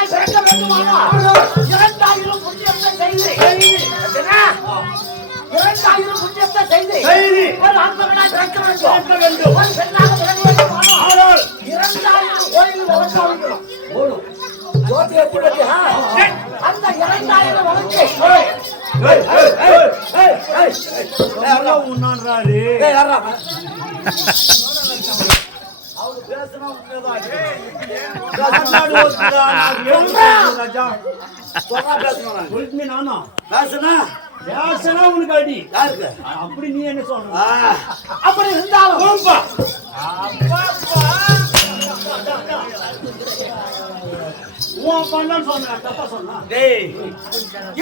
மகனாய் பிறக்க வேண்டுமானா 2000 புண்ணியத்தை செய்து 2000 புண்ணியத்தை செய்து ஒரு ஆண்மகனாய் பிறக்க வேண்டும் ஒரு பெண்ணாக பிறக்க வேண்டுமானா 2000 கோயில் வளர்க்கணும் ஜோதி எப்படி அந்த 2000 வளர்ச்சி அப்படி நீ என்ன சொல்ற அப்படி இருந்தாலும்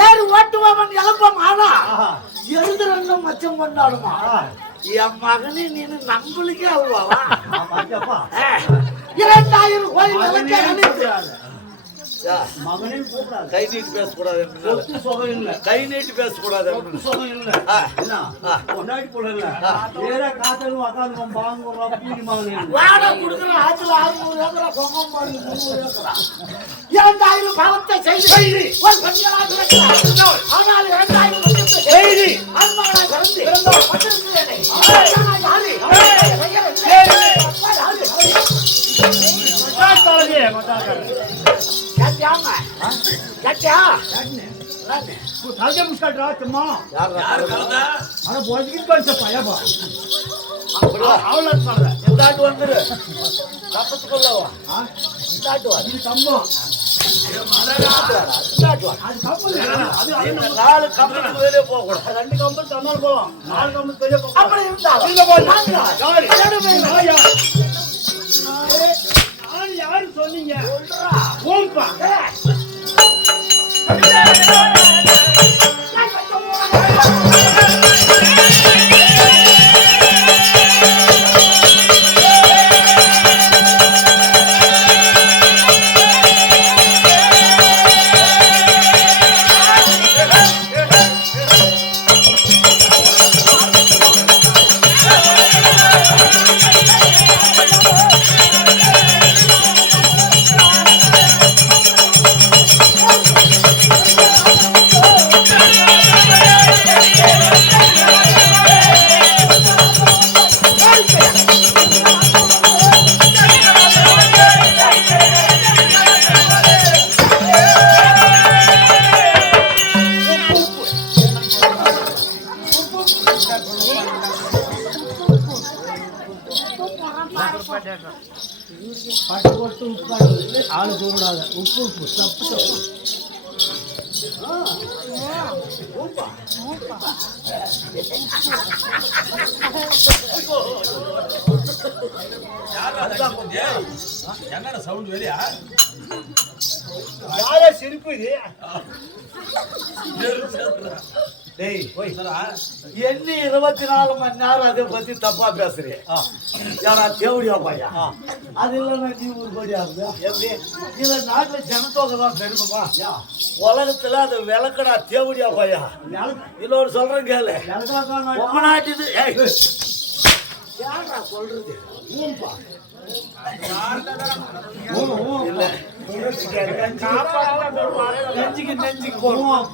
ஏறு ஓட்டுவன் இழப்பம் ஆனா எழுதுறதும் மச்சம் கொண்டாடுமா என் மகனே நீனு நம்மளுக்கே அல்வாவா 2000 கோயில் மகனே கூப்பிடாது கை நீட்டு பேசக்கூடாது சுகம் இல்ல கை நீட்டு பேசக்கூடாது சுகம் இல்ல கொண்டாடி போடல ஏதா காத்தலும் அக்காலும் பாங்குறோம் பூரி மகனே வாடகை கொடுக்குற ஆத்துல 600 ஏக்கரா கொங்கம் பாடி 300 ஏக்கரா 2000 பாவத்தை செய்து ஒரு பெண்களாக இருக்கிறார் ஆனால் 2000 பக்கத்தை செய்து ஆண்மகனாய் பிறந்தோம் யாரு சொன்னீங்க பட்டு போட்டு உப்பு ஆளு கூடாது உப்பு உப்பு தப்பு என்னடா சவுண்ட் வேலையா யாரா சிரிப்பு இது என்ன 24 மணி நேரம் அதை பத்தி தப்பா பேசுறேன் யாரா தேவடியா பையா அது இல்லைன்னா நீ ஒரு படியா இருந்தா எப்படி இல்ல நாட்டுல ஜனத்தொகை தான் பெருமைமா உலகத்துல அது விளக்கடா தேவடியா பையா இன்னொரு சொல்றேன் கேளு உங்க நாட்டு யாரா சொல்றது நெஞ்சுக்கு போடுவோம்